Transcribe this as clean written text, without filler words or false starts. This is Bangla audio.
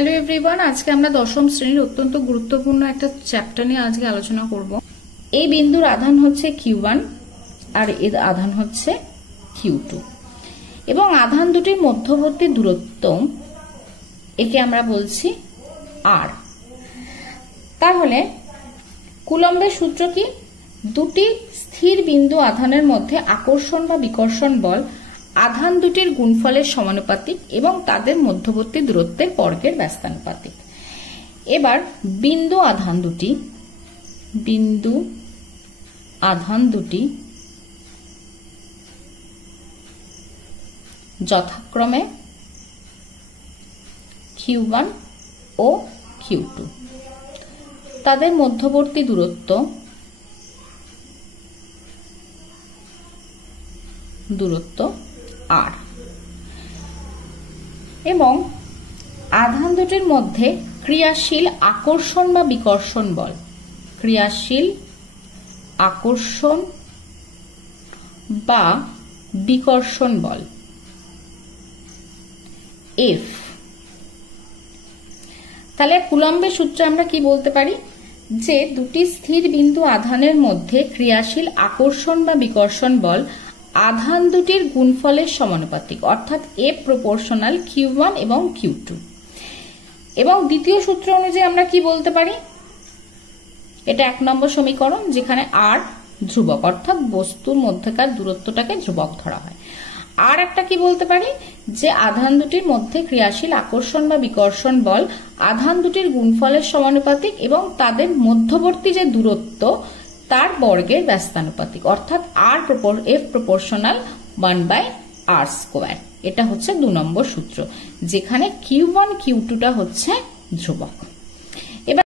হ্যালো এভরিওয়ান, আজকে আমরা দশম শ্রেণীর অত্যন্ত গুরুত্বপূর্ণ একটা চ্যাপ্টার নিয়ে আজকে আলোচনা করব। এই বিন্দুর আধান হচ্ছে Q1 আর এর আধান হচ্ছে Q2 এবং আধান দুটির মধ্যবর্তী দূরত্ব একে আমরা বলছি R। তাহলে কুলম্বের সূত্র কি? দুটি স্থির বিন্দু আধানের মধ্যে আকর্ষণ বা বিকর্ষণ বল আধান দুটির গুণফলের সমানুপাতিক এবং তাদের মধ্যবর্তী দূরত্বের বর্গের ব্যস্তানুপাতিক। এবার বিন্দু আধান দুটি যথাক্রমে Q1 ও Q2, তাদের মধ্যবর্তী দূরত্ব R এবং আধান দুটির মধ্যে ক্রিয়াশীল আকর্ষণ বা বিকর্ষণ বল F। তাহলে কুলম্বের সূত্রে আমরা কি বলতে পারি যে দুটি স্থির বিন্দু আধানের মধ্যে ক্রিয়াশীল আকর্ষণ বা বিকর্ষণ বল আধান দুটির গুণফলের সমানুপাতিক, অর্থাৎ F প্রপোর্শনাল Q1 এবং Q2। এবং দ্বিতীয় সূত্র অনুযায়ী আমরা কি বলতে পারি, এটা 1 নম্বর সমীকরণ, যেখানে R ধ্রুবক, অর্থাৎ বস্তুর মধ্যকার দূরত্বটাকে ধ্রুবক ধরা হয়। আর একটা কি বলতে পারি যে আধান দুটির মধ্যে ক্রিয়াশীল আকর্ষণ বা বিকর্ষণ বল আধান দুটির গুণফলের সমানুপাতিক এবং তাদের মধ্যবর্তী যে দূরত্ব তার বর্গের ব্যস্তানুপাতিক, অর্থাৎ F প্রপোর্শনাল 1/r²। এটা হচ্ছে 2 নম্বর সূত্র, যেখানে Q1 Q2টা হচ্ছে ধ্রুবক।